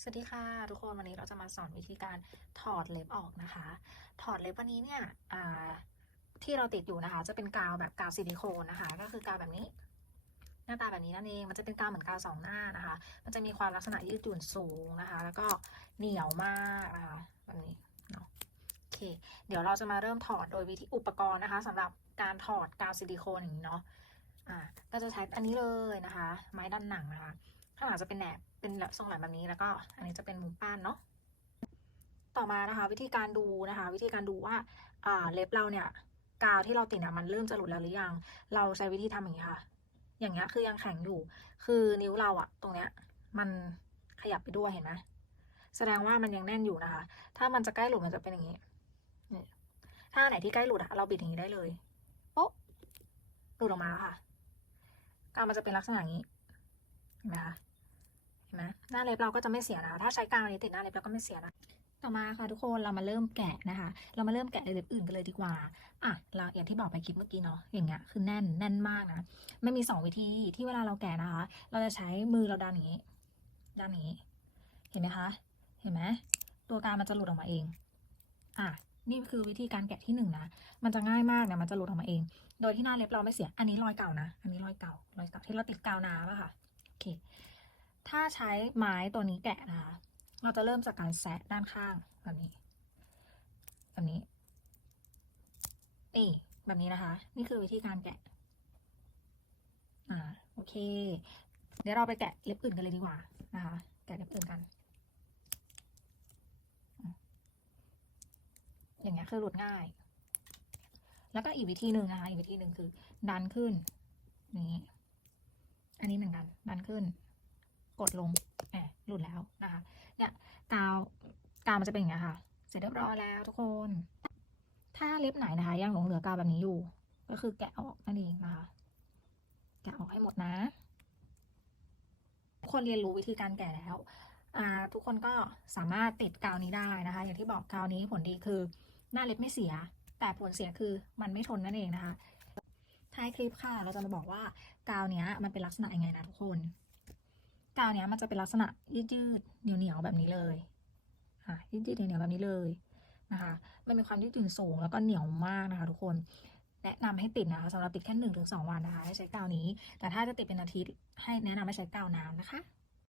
สวัสดีค่ะ ทุกคนวันนี้เราจะมาสอนวิธีการถอดเล็บออกนะคะ ถอดเล็บวันนี้เนี่ยที่เราติดอยู่นะคะ จะเป็นกาวแบบกาวซิลิโคนนะคะ ก็คือกาวแบบนี้ หน้าตาแบบนี้นั่นเองมันจะเป็นกาวเหมือนกาวสองหน้านะคะ มันจะมีความลักษณะยืดหยุ่นสูงนะคะ แล้วก็เหนียวมากนะคะแบบนี้เนาะโอเค เดี๋ยวเราจะมาเริ่มถอดโดยวิธีอุปกรณ์นะคะสำหรับการถอดกาวซิลิโคนอย่างนี้เนาะอ่าก็จะใช้อันนี้เลยนะคะ ไม้ดันหนังนะคะ ข้างหลังจะเป็นแหนบเป็นแบบทรงแหลมแบบนี้แล้วก็อันนี้จะเป็นมุมป้านเนาะต่อมานะคะ วิธีการดูนะคะ วิธีการดูว่าอ่าเล็บเราเนี่ยกาวที่เราติดอะมันเริ่มจะหลุดแล้วหรือยัง เราใช้วิธีทำอย่างนี้ค่ะ อย่างเงี้ยคือยังแข็งอยู่ คือนิ้วเราอะตรงเนี้ยมันขยับไปด้วยเห็นไหมแสดงว่ามันยังแน่นอยู่นะคะ ถ้ามันจะใกล้หลุดมันจะเป็นอย่างนี้ ถ้าไหนที่ใกล้หลุดอะเราบิดอย่างนี้ได้เลยโป๊ะหลุดออกมาแล้วค่ะกาวมันจะเป็นลักษณะอย่างนี้ นไหมคะเห็นไหมหน้าเล็บเราก็จะไม่เสียนะคะถ้าใช้กาวนี้ติดหน้าเล็บเราก็ไม่เสียนะต่อมาค่ะทุกคนเรามาเริ่มแกะนะคะ เรามาเริ่มแกะเล็บอื่นกันเลยดีกว่าอะเราอย่างที่บอกไปคลิปเมื่อกี้เนาะอย่างเงี้ยคือแน่นแน่นมากนะไม่มีสองวิธีที่เวลาเราแกะนะคะ เราจะใช้มือเราดันอย่างนี้ดันอย่างนี้ เห็นไหมคะ เห็นไหมตัวกาวมันจะหลุดออกมาเองอะนี่คือวิธีการแกะที่หนึ่งนะ มันจะง่ายมากเนี่ยมันจะหลุดออกมาเอง โดยที่หน้าเล็บเราไม่เสีย อันนี้รอยเก่านะ อันนี้รอยเก่า รอยเก่าที่เราติดกาวน้ำอะค่ะ อเคถ้าใช้ไม้ตัวนี้แกะนะคะเราจะเริ่มจากการแซะด้านข้างแบบนี้แบบนี้นี่แบบนี้นะคะ นี่คือวิธีการแกะอ่าโอเค เดี๋ยวเราไปแกะเล็บอื่นกันเลยดีกว่านะคะ แกะเล็บอื่นกัน อย่างเงี้ยคือหลุดง่าย แล้วก็อีกวิธีหนึ่งนะคะ อีกวิธีหนึ่งคือดันขึ้นอย่างนี้ อันนี้เหมือนกันดันขึ้น กดลงแอบหลุดแล้วนะคะเนี่ยกาวกาวมันจะเป็นอย่างเงี้ค่ะ เสร็จเรียบร้อยแล้วทุกคน ถ้าเล็บไหนนะคะ ยังหลงเหลือกาวแบบนี้อยู่ ก็คือแกะออกนั่นเองนะคะแกะออกให้หมดนะทุกคนเรียนรู้วิธีการแกะแล้วอ่าทุกคนก็สามารถติดกาวนี้ได้นะคะ อย่างที่บอกกาวนี้ผลดีคือหน้าเล็บไม่เสีย แต่ผลเสียคือมันไม่ทนนั่นเองนะคะายคลิปค่ะ เราจะมาบอกว่ากาวเนี้ยมันเป็นลักษณะยังไงนะทุกคน กาวเนี้ยมันจะเป็นลักษณะยืดๆเหนียวๆแบบนี้เลยค่ะยืดๆเหนียวๆแบบนี้เลยนะคะ มันมีความยืดหยุ่นสูงแล้วก็เหนียวมากนะคะ ทุกคน แนะนำให้ติดนะคะสำหรับติดแค่หนึ่งถึงสองวันนะคะ ให้ใช้กาวนี้ แต่ถ้าจะติดเป็นอาทิตย์ให้แนะนำให้ใช้กาวน้ำนะคะ